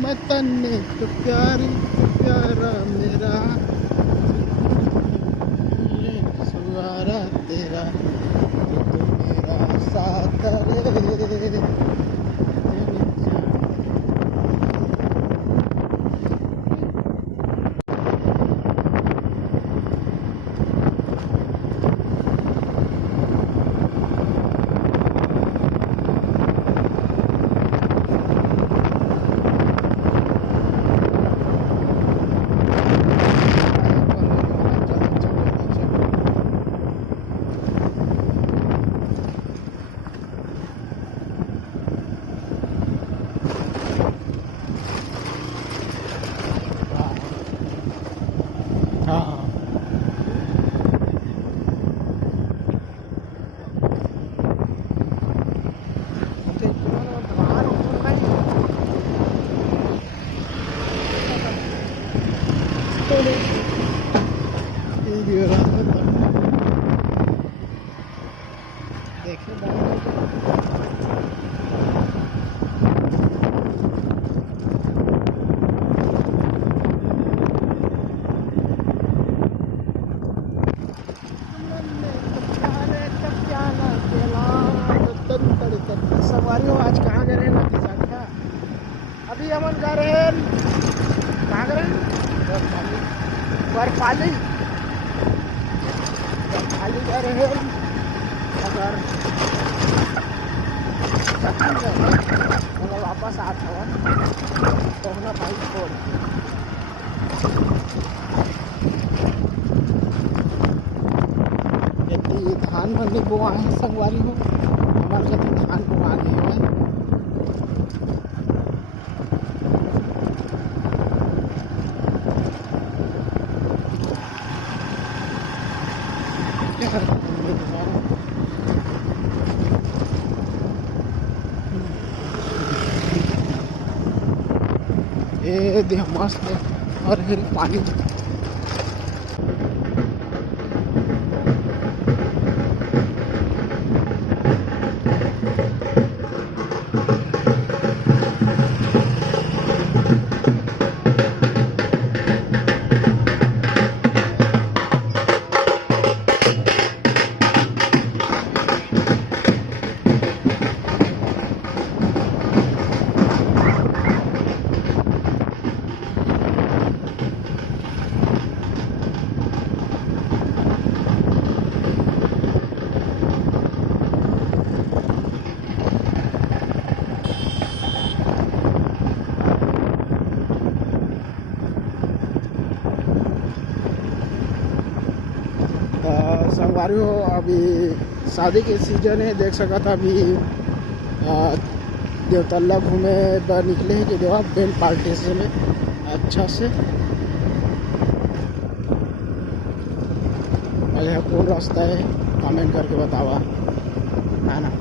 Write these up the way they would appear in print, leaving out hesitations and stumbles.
तन्ने तो प्यारी तो प्यारा मेरा सुहारा तेरा तो मेरा साथ रे। हाँ सवारी हो आज कहाँ जा रहे हैं नतीजा क्या? अभी हम जा रहे हैं कहाँ जा रहे हैं? बर्फाली बर्फाली जा रहे हैं। अगर मतलब वापस आता हुआ तो अपना बाइक छोड़ यदि धान भरने को आए संगवारी हो हमारे साथ धान को आगे है। ये देख मस्त है और पानी संगवारी हो। अभी शादी के सीजन है देख सका था। अभी देवतल्ला घूमे बर निकले हैं कि देवा बेल पार्टी से में अच्छा से अगर कौन रास्ता है कमेंट करके बतावा है ना।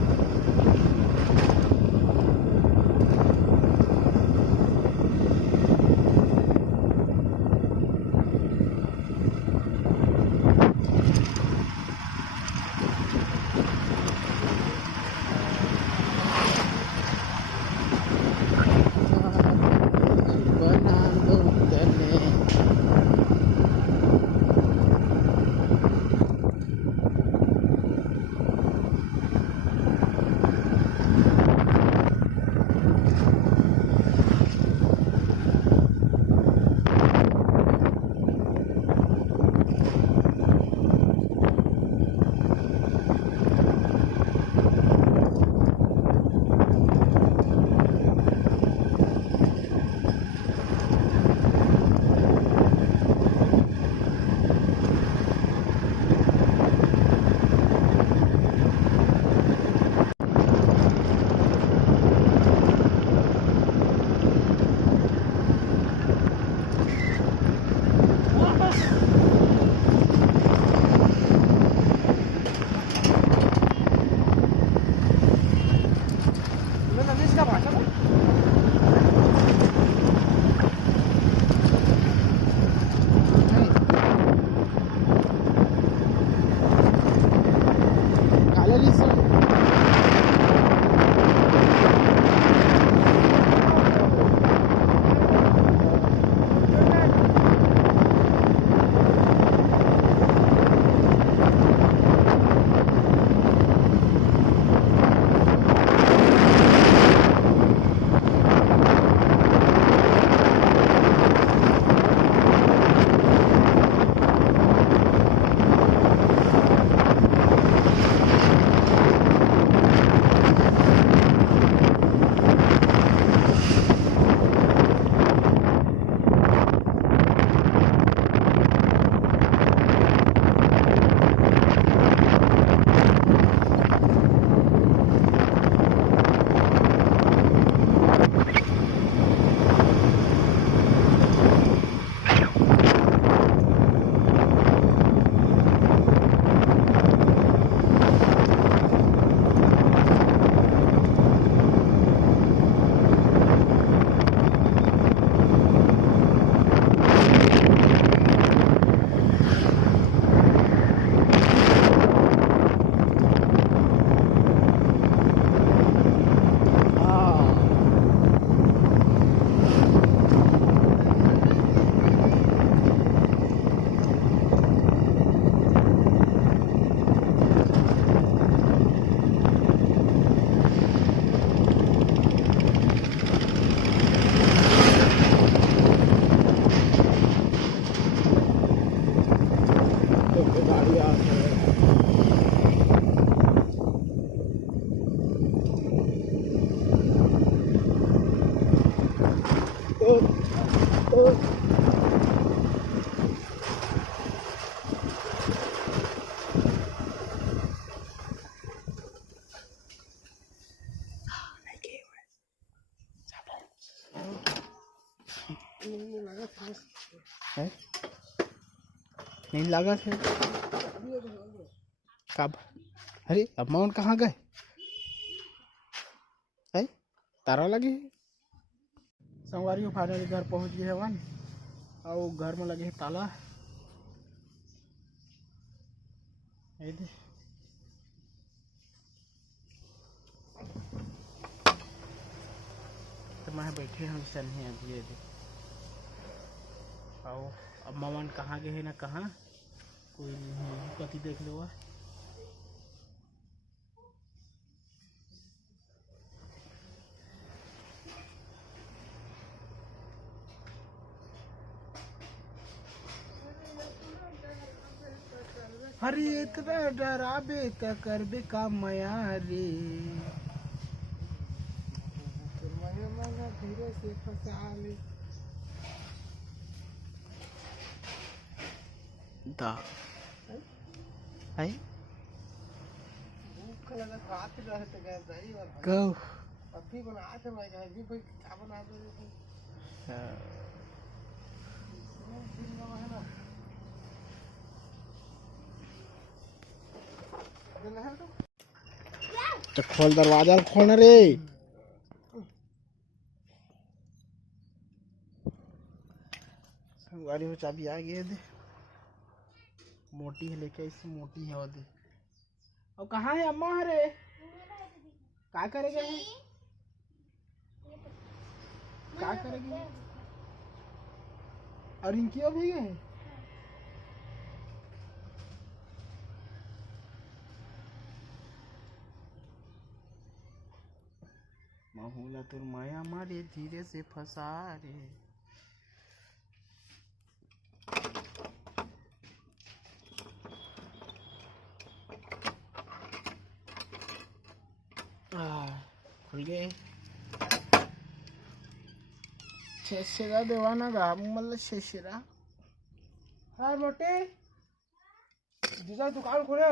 है नहीं लगा थे कब। अरे अब माउंट कहाँ गए है तारा लगे संगवारी को फाइनली घर पहुंच गए हवन और घर में लगे ताला दे तो मैं बैठे हम सन्हे अभी दे और अब ममन कहाँ गए ना कहाँ कोई नहीं कति देख लो। हरी इतना डराबे त करबे का मया रे धीरे से फंसा ले दा है भूख लगा खाते रहते गए भाई और गो अभी बनाते मैं गए भी भाई क्या बनाते तो खोल दरवाजा खोलना रे गाड़ी में चाबी आ गई दे मोटी है लेके इससे मोटी है वो दे और कहाँ है अम्मा रे क्या करेंगे क्या करेंगे और इनकी भी गए माहौला तो माया मारे धीरे से फंसा रे खुल गए शेषरा देवाना गा मतलब शेषरा हाँ मोटे दूसरा दुकान खोले